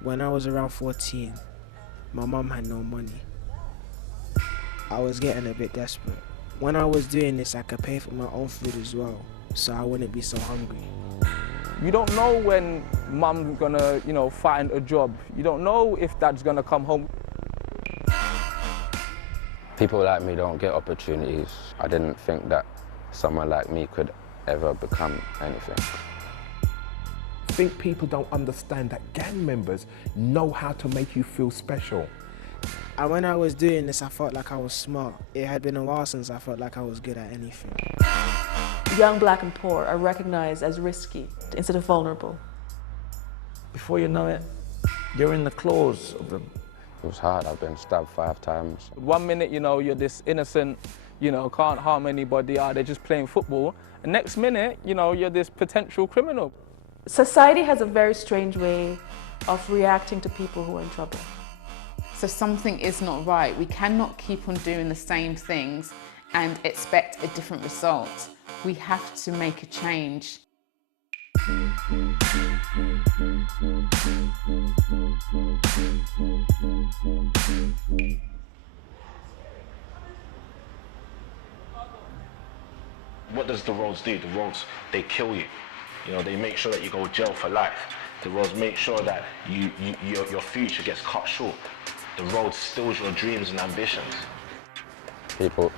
When I was around 14, my mum had no money. I was getting a bit desperate. When I was doing this, I could pay for my own food as well, so I wouldn't be so hungry. You don't know when mum's gonna, find a job. You don't know if dad's gonna come home. People like me don't get opportunities. I didn't think that someone like me could ever become anything. I think people don't understand that gang members know how to make you feel special. And when I was doing this, I felt like I was smart. It had been a while since I felt like I was good at anything. Young, black and poor are recognized as risky instead of vulnerable. Before you know it, you're in the claws of them. It was hard. I've been stabbed 5 times. 1 minute, you're this innocent, can't harm anybody, they're just playing football. And next minute, you're this potential criminal. Society has a very strange way of reacting to people who are in trouble. So something is not right. We cannot keep on doing the same things and expect a different result. We have to make a change. What does the roads do? The roads, they kill you. They make sure that you go to jail for life. The roads make sure that your future gets cut short. The road steals your dreams and ambitions. People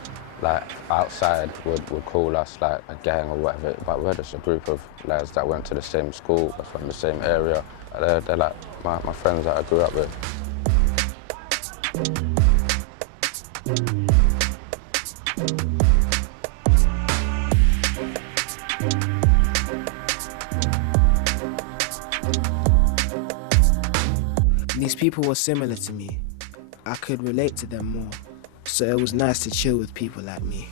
outside would call us like a gang or whatever, but we're just a group of lads that went to the same school, from the same area. They're like my friends that I grew up with. These people were similar to me. I could relate to them more, so it was nice to chill with people like me.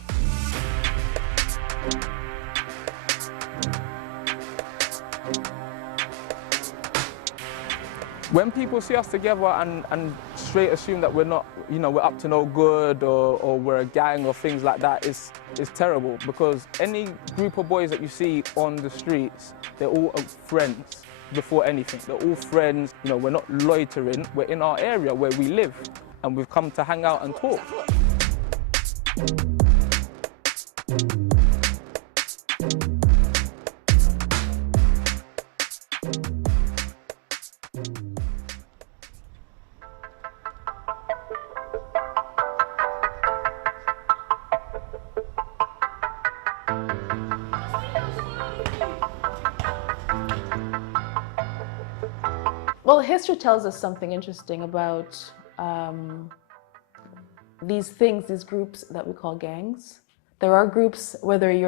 When people see us together and straight assume that we're not, we're up to no good or we're a gang or things like that, it's terrible, because any group of boys that you see on the streets, they're all friends before anything. They're all friends, we're not loitering, we're in our area where we live and we've come to hang out and talk. Well, history tells us something interesting about these things, these groups that we call gangs. There are groups, whether you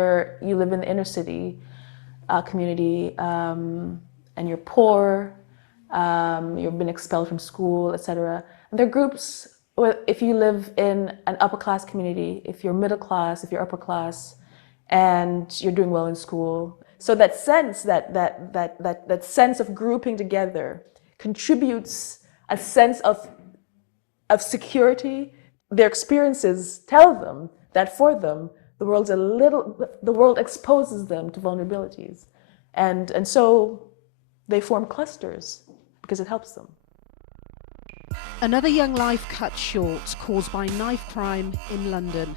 live in the inner city community and you're poor, you've been expelled from school, etc. And there are groups, if you live in an upper class community, if you're middle class, if you're upper class, and you're doing well in school. So that sense, that sense of grouping together contributes a sense of security. Their experiences tell them that for them, the world exposes them to vulnerabilities. And so they form clusters because it helps them. Another young life cut short, caused by knife crime in London.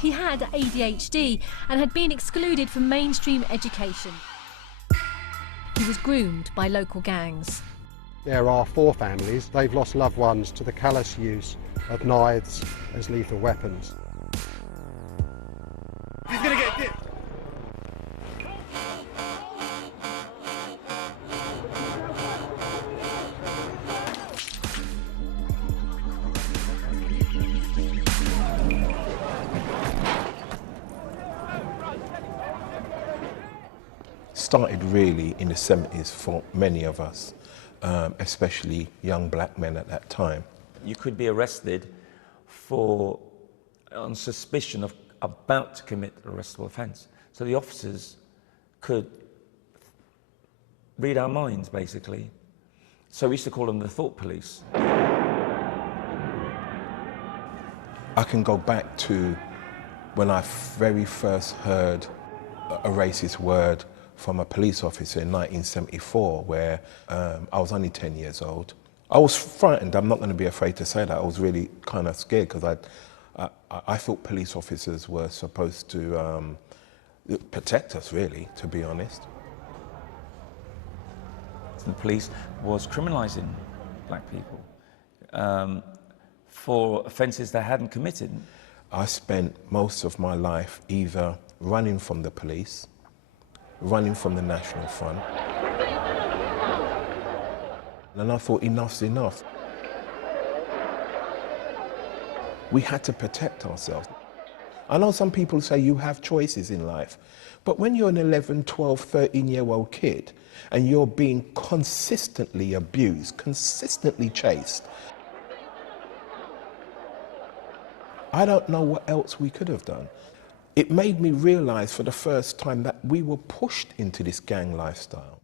He had ADHD and had been excluded from mainstream education. He was groomed by local gangs. There are 4 families. They've lost loved ones to the callous use of knives as lethal weapons. He's gonna get dipped. Started really in the 70s for many of us, especially young black men at that time. You could be arrested on suspicion of about to commit an arrestable offence. So the officers could read our minds, basically. So we used to call them the thought police. I can go back to when I very first heard a racist word from a police officer in 1974 where I was only 10 years old. I was frightened, I'm not going to be afraid to say that. I was really kind of scared because I thought police officers were supposed to protect us, really, to be honest. The police was criminalising black people for offences they hadn't committed. I spent most of my life either running from the police, running from the National Front, and I thought enough's enough. We had to protect ourselves. I know some people say you have choices in life, but when you're an 11, 12, 13-year-old kid and you're being consistently abused, consistently chased, I don't know what else we could have done. It made me realise for the first time that we were pushed into this gang lifestyle.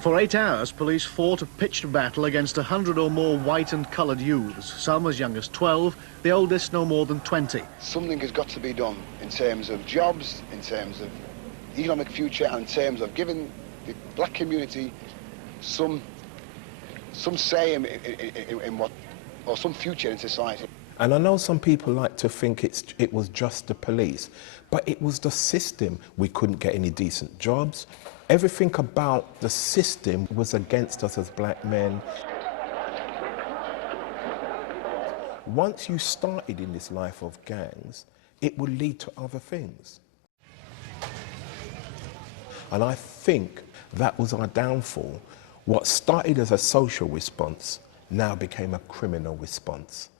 For 8 hours, police fought a pitched battle against 100 or more white and coloured youths, some as young as 12, the oldest no more than 20. Something has got to be done in terms of jobs, in terms of economic future, and in terms of giving the black community some say in what, or some future in society. And I know some people like to think it was just the police, but it was the system. We couldn't get any decent jobs. Everything about the system was against us as black men. Once you started in this life of gangs, it will lead to other things. And I think that was our downfall. What started as a social response now became a criminal response.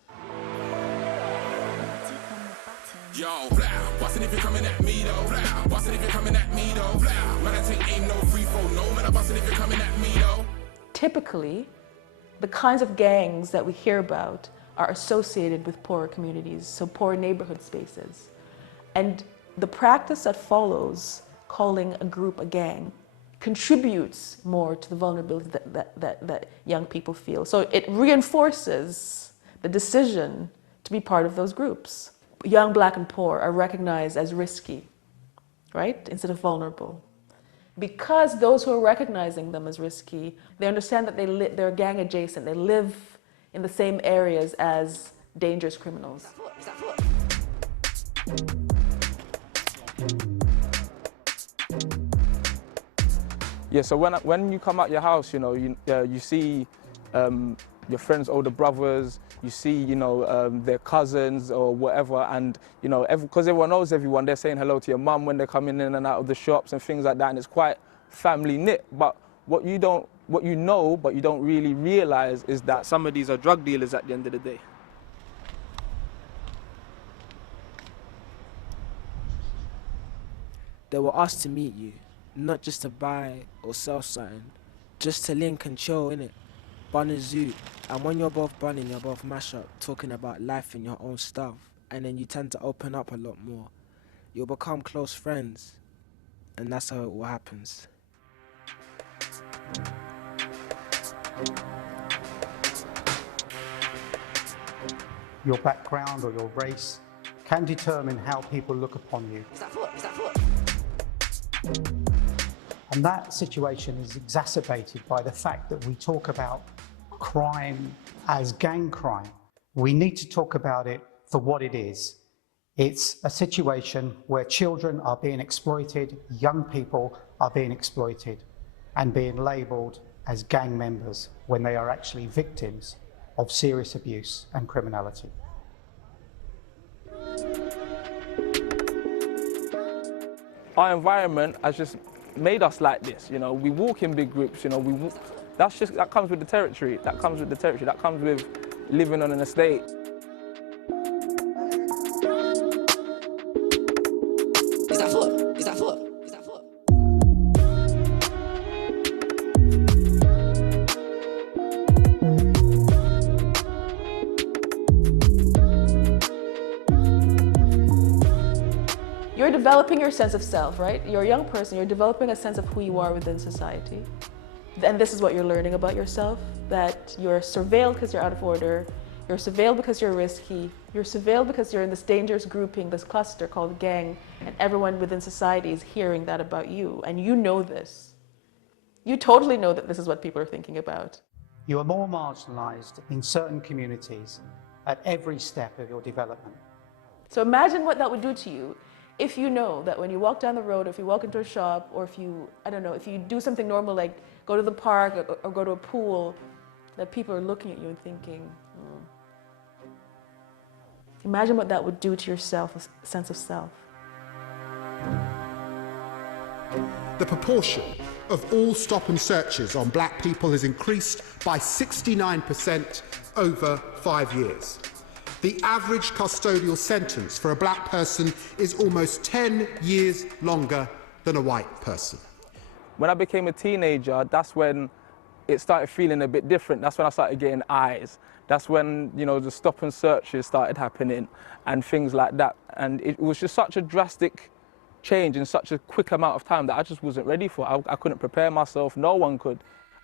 Yo, blah, bustin' if you're coming at me though, blah, bustin' if you're coming at me though, blah, man I take aim, no free throw, no man I bustin' if you're coming at me though. Typically, the kinds of gangs that we hear about are associated with poorer communities, so poor neighborhood spaces. And the practice that follows, calling a group a gang, contributes more to the vulnerability that young people feel. So it reinforces the decision to be part of those groups. Young, black, and poor are recognized as risky, right, instead of vulnerable. Because those who are recognizing them as risky, they understand that they're gang adjacent, they live in the same areas as dangerous criminals. Yeah, so when you come out your house, you know, you see your friends' older brothers, you see, you know, their cousins or whatever, and, you know, because everyone knows everyone, they're saying hello to your mum when they're coming in and out of the shops and things like that, and it's quite family knit. But what you know, but you don't really realize is that some of these are drug dealers at the end of the day. They were asked to meet you, not just to buy or sell something, just to link and chill, innit? Bun and zoot. And when you're both bunning, you're both mash up, talking about life and your own stuff. And then you tend to open up a lot more. You'll become close friends. And that's how it all happens. Your background or your race can determine how people look upon you. And that situation is exacerbated by the fact that we talk about crime as gang crime. We need to talk about it for what it is. It's a situation where children are being exploited, young people are being exploited and being labelled as gang members when they are actually victims of serious abuse and criminality. Our environment has just made us like this, you know. We walk in big groups, you know. That comes with the territory. That comes with living on an estate. Is that foot? Is that foot? Is that foot? You're developing your sense of self, right? You're a young person, you're developing a sense of who you are within society. And this is what you're learning about yourself, that you're surveilled because you're out of order, you're surveilled because you're risky, You're surveilled because you're in this dangerous grouping, this cluster called gang, and everyone within society is hearing that about you, and you know this. You totally know that this is what people are thinking about. You are more marginalised in certain communities at every step of your development. So imagine what that would do to you if you know that when you walk down the road, or if you walk into a shop, or if you, I don't know, if you do something normal like go to the park or go to a pool, that people are looking at you and thinking, oh. Imagine what that would do to yourself, a sense of self. The proportion of all stop and searches on black people has increased by 69% over 5 years. The average custodial sentence for a black person is almost 10 years longer than a white person. When I became a teenager, that's when it started feeling a bit different. That's when I started getting eyes. That's when, you know, the stop and searches started happening and things like that. And it was just such a drastic change in such a quick amount of time that I just wasn't ready for. I couldn't prepare myself, no one could.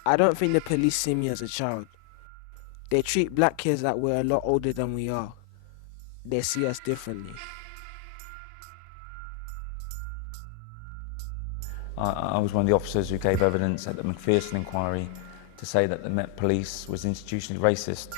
I don't think the police see me as a child. They treat black kids like we're a lot older than we are. They see us differently. I was one of the officers who gave evidence at the McPherson inquiry to say that the Met Police was institutionally racist.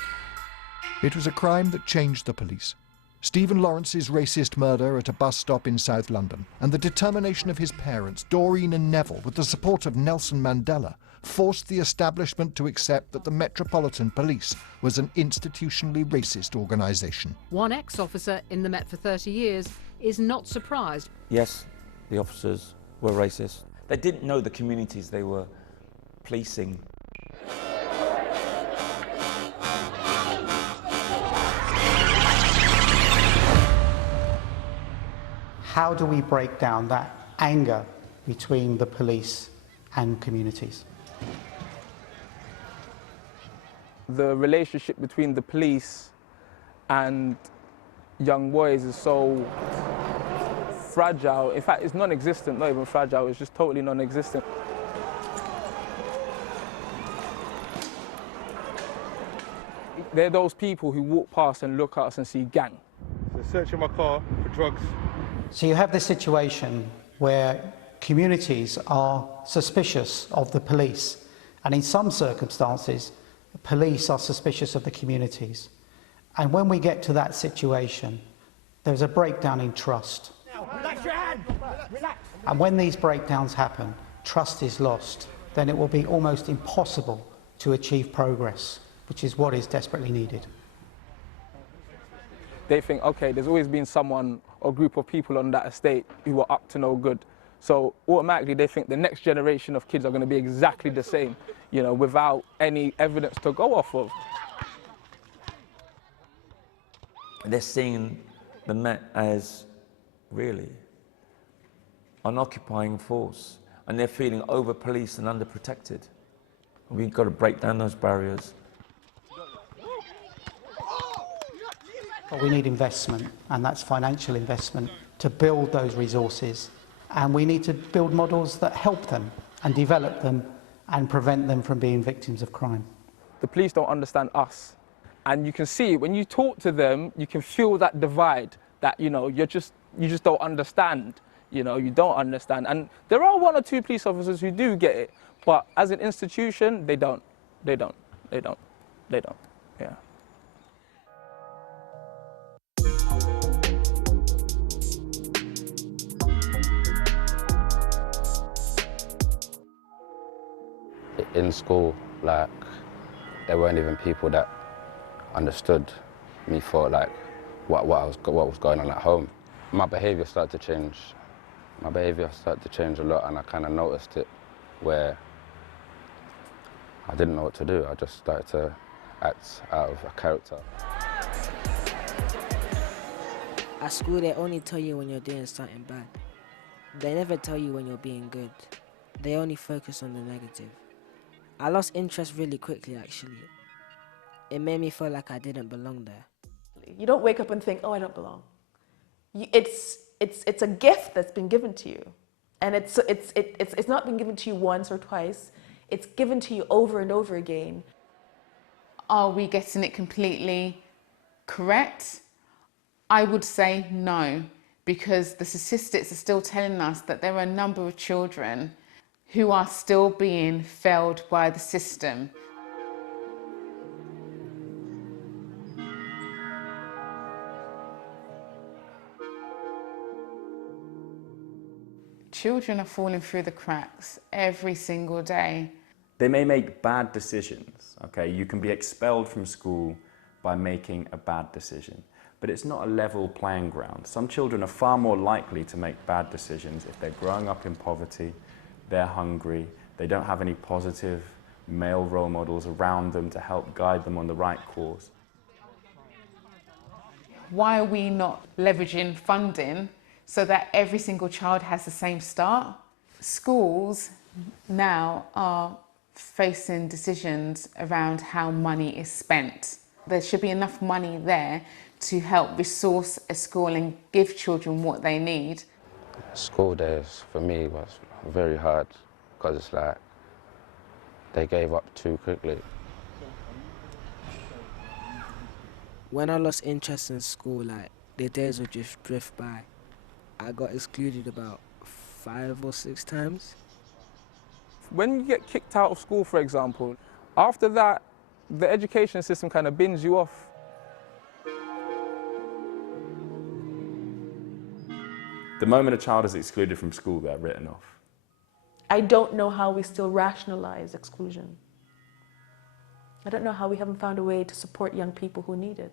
It was a crime that changed the police. Stephen Lawrence's racist murder at a bus stop in South London, and the determination of his parents, Doreen and Neville, with the support of Nelson Mandela, forced the establishment to accept that the Metropolitan Police was an institutionally racist organisation. One ex-officer in the Met for 30 years is not surprised. Yes, the officers were racist. They didn't know the communities they were policing. How do we break down that anger between the police and communities? The relationship between the police and young boys is so fragile. In fact, it's non-existent, not even fragile, it's just totally non-existent. They're those people who walk past and look at us and see gang. So searching my car for drugs. So you have this situation where communities are suspicious of the police, and in some circumstances, the police are suspicious of the communities. And when we get to that situation, there's a breakdown in trust. Relax your hand. Relax. And when these breakdowns happen, trust is lost, then it will be almost impossible to achieve progress, which is what is desperately needed. They think, okay, there's always been someone or group of people on that estate who are up to no good. So automatically they think the next generation of kids are going to be exactly the same, you know, without any evidence to go off of. They're seeing the Met as really an occupying force, and they're feeling over-policed and under-protected. We've got to break down those barriers. But we need investment, and that's financial investment, to build those resources. And we need to build models that help them and develop them and prevent them from being victims of crime. The police don't understand us. And you can see, when you talk to them, you can feel that divide, that, you know, you just don't understand. You know, you don't understand. And there are one or two police officers who do get it, but as an institution, they don't. Yeah. In school, like, there weren't even people that understood me for like what was going on at home. My behaviour started to change. My behaviour started to change a lot, and I kind of noticed it where I didn't know what to do. I just started to act out of a character. At school, they only tell you when you're doing something bad. They never tell you when you're being good. They only focus on the negative. I lost interest really quickly, actually. It made me feel like I didn't belong there. You don't wake up and think, oh, I don't belong. It's a gift that's been given to you. And it's not been given to you once or twice. It's given to you over and over again. Are we getting it completely correct? I would say no, because the statistics are still telling us that there are a number of children who are still being failed by the system. Children are falling through the cracks every single day. They may make bad decisions, okay? You can be expelled from school by making a bad decision, but it's not a level playing ground. Some children are far more likely to make bad decisions if they're growing up in poverty, they're hungry, they don't have any positive male role models around them to help guide them on the right course. Why are we not leveraging funding so that every single child has the same start? Schools now are facing decisions around how money is spent. There should be enough money there to help resource a school and give children what they need. School days for me was very hard because it's like they gave up too quickly. When I lost interest in school, like, the days would just drift by. I got excluded about 5 or 6 times. When you get kicked out of school, for example, after that, the education system kind of bins you off. The moment a child is excluded from school, they're written off. I don't know how we still rationalize exclusion. I don't know how we haven't found a way to support young people who need it.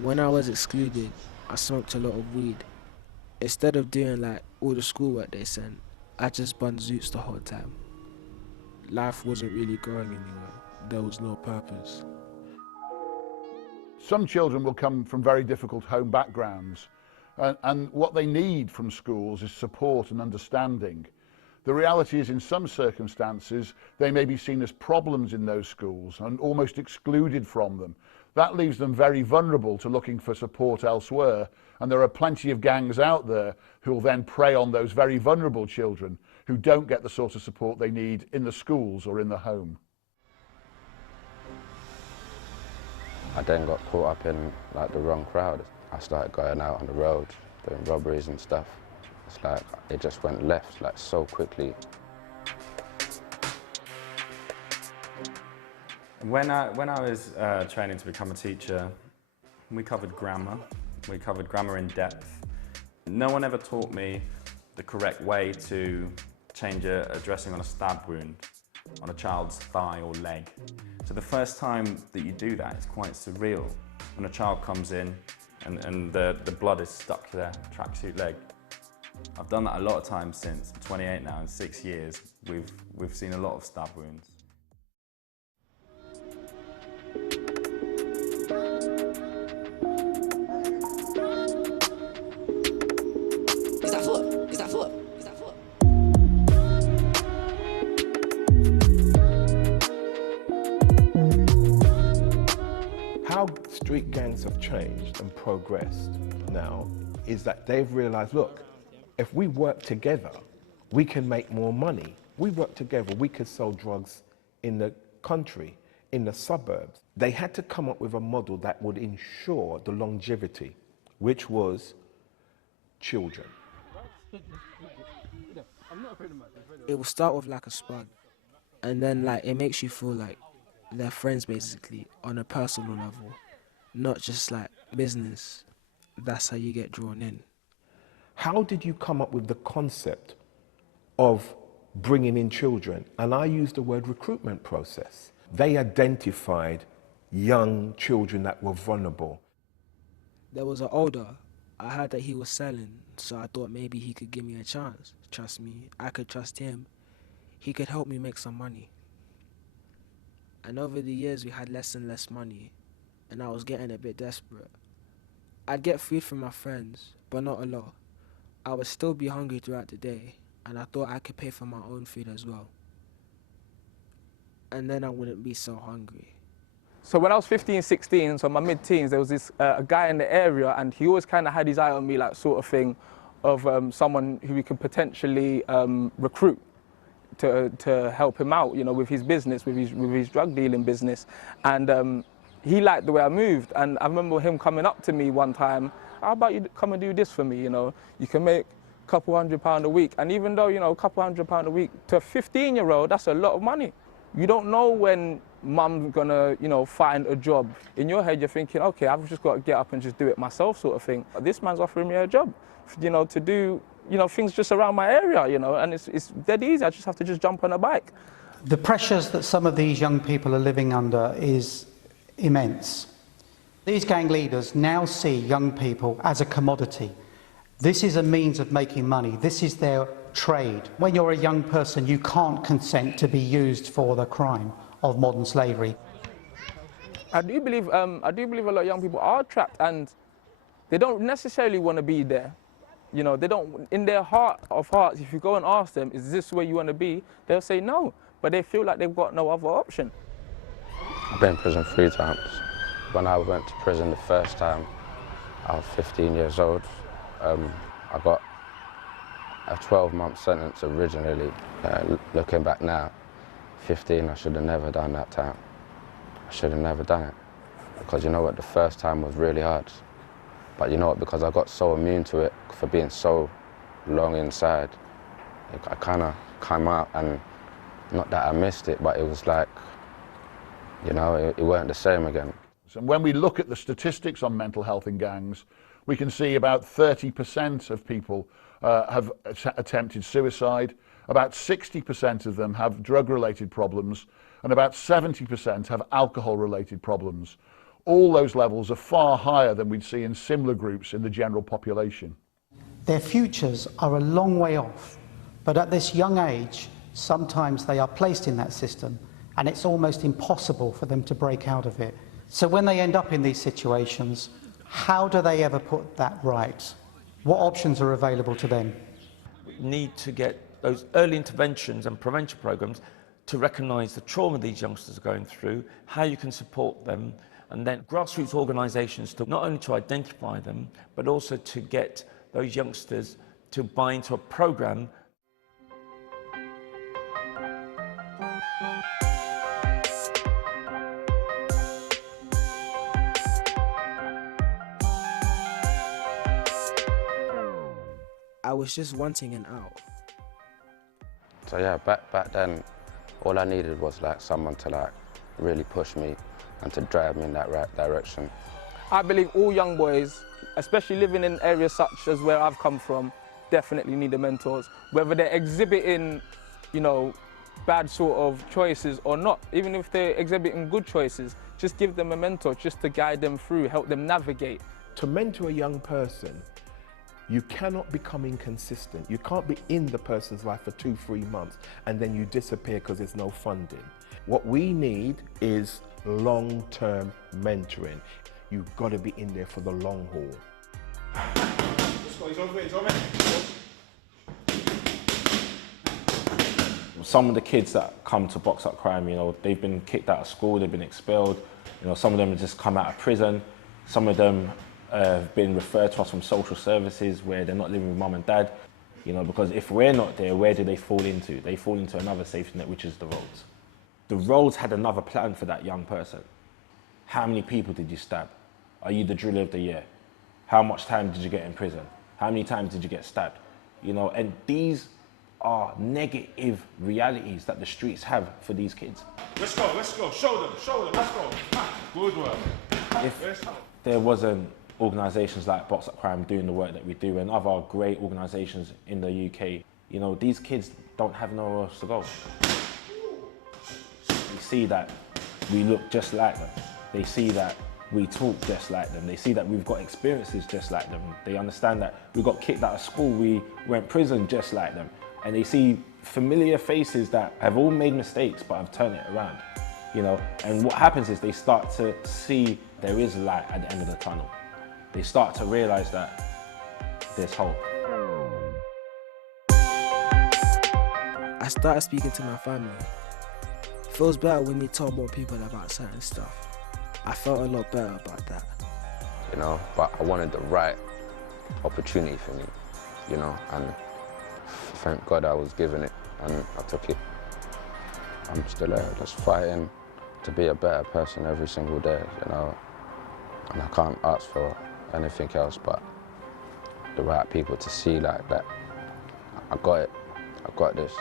When I was excluded, I smoked a lot of weed. Instead of doing like all the schoolwork they sent, I just bunned zoots the whole time. Life wasn't really going anywhere. There was no purpose. Some children will come from very difficult home backgrounds, and what they need from schools is support and understanding. The reality is, in some circumstances, they may be seen as problems in those schools and almost excluded from them. That leaves them very vulnerable to looking for support elsewhere, and there are plenty of gangs out there who will then prey on those very vulnerable children who don't get the sort of support they need in the schools or in the home. I then got caught up in like the wrong crowd. I started going out on the road, doing robberies and stuff. It's like it just went left like so quickly. When I was training to become a teacher, we covered grammar. We covered grammar in depth. No one ever taught me the correct way to change a dressing on a stab wound on a child's thigh or leg. So the first time that you do that, it's quite surreal. When a child comes in and the blood is stuck to their tracksuit leg. I've done that a lot of times since. I'm 28 now, in 6 years, we've seen a lot of stab wounds. Is that foot? Is that foot? Is that foot? How street gangs have changed and progressed now is that they've realized, look, if we work together, we can make more money. We work together, we could sell drugs in the country, in the suburbs. They had to come up with a model that would ensure the longevity, which was children. It will start with like a spud, and then like it makes you feel like they're friends basically on a personal level, not just like business. That's how you get drawn in. How did you come up with the concept of bringing in children? And I use the word recruitment process. They identified young children that were vulnerable. There was an older, I heard that he was selling, so I thought maybe he could give me a chance. Trust me, I could trust him. He could help me make some money. And over the years we had less and less money, and I was getting a bit desperate. I'd get food from my friends, but not a lot. I would still be hungry throughout the day, and I thought I could pay for my own food as well. And then I wouldn't be so hungry. So when I was 15, 16, so my mid-teens, there was this a guy in the area, and he always kind of had his eye on me, like sort of thing, of someone who we could potentially recruit to help him out, you know, with his business, with his drug dealing business. And he liked the way I moved, and I remember him coming up to me one time, how about you come and do this for me, you know? You can make a couple £100 a week, and even though, you know, a couple £100 a week, to a 15-year-old, that's a lot of money. You don't know when mum's gonna, you know, find a job. In your head, you're thinking, okay, I've just got to get up and just do it myself, sort of thing. This man's offering me a job, you know, to do, you know, things just around my area, you know, and it's dead easy. I just have to just jump on a bike. The pressures that some of these young people are living under is immense. These gang leaders now see young people as a commodity. This is a means of making money. This is their trade. When you're a young person, you can't consent to be used for the crime of modern slavery. I do believe a lot of young people are trapped, and they don't necessarily want to be there. You know, they don't, in their heart of hearts, if you go and ask them, is this where you want to be? They'll say no, but they feel like they've got no other option. I've been in prison 3 times. When I went to prison the first time, I was 15 years old. I got a 12-month sentence originally. Looking back now, 15, I should have never done that time. I should have never done it. Because you know what, the first time was really hard. But you know what, because I got so immune to it for being so long inside, I kind of came out, and not that I missed it, but it was like, you know, it weren't the same again. So when we look at the statistics on mental health in gangs, we can see about 30% of people have attempted suicide, about 60% of them have drug-related problems, and about 70% have alcohol-related problems. All those levels are far higher than we'd see in similar groups in the general population. Their futures are a long way off, but at this young age, sometimes they are placed in that system, and it's almost impossible for them to break out of it. So when they end up in these situations, how do they ever put that right? What options are available to them? We need to get those early interventions and prevention programs to recognise the trauma these youngsters are going through, how you can support them, and then grassroots organisations to not only to identify them, but also to get those youngsters to buy into a programme. I was just wanting an out. So yeah, back then, all I needed was like someone to like really push me and to drive me in that right direction. I believe all young boys, especially living in areas such as where I've come from, definitely need the mentors. Whether they're exhibiting, you know, bad sort of choices or not, even if they're exhibiting good choices, just give them a mentor just to guide them through, help them navigate. To mentor a young person, you cannot become inconsistent. You can't be in the person's life for 2-3 months and then you disappear because there's no funding. What we need is long-term mentoring. You've got to be in there for the long haul. Let's go, he's over it, he's over it. Some of the kids that come to Box Up Crime, you know, they've been kicked out of school, they've been expelled. You know, some of them have just come out of prison. Some of them have been referred to us from social services where they're not living with mum and dad. You know, because if we're not there, where do they fall into? They fall into another safety net, which is the roads. The roads had another plan for that young person. How many people did you stab? Are you the driller of the year? How much time did you get in prison? How many times did you get stabbed? You know, and these are negative realities that the streets have for these kids. Let's go, show them, let's go. Good work. If there wasn't organisations like Box Up Crime doing the work that we do and other great organisations in the UK, you know, these kids don't have nowhere else to go. They see that we look just like them. They see that we talk just like them. They see that we've got experiences just like them. They understand that we got kicked out of school, we went to prison just like them. And they see familiar faces that have all made mistakes but have turned it around, you know. And what happens is they start to see there is light at the end of the tunnel. They start to realise that there's hope. I started speaking to my family. It feels better when you tell more people about certain stuff. I felt a lot better about that. You know, but I wanted the right opportunity for me, you know, and thank God I was given it and I took it. I'm still there, just fighting, to be a better person every single day, you know. And I can't ask for anything else but the right people to see like that. I got it. I got this.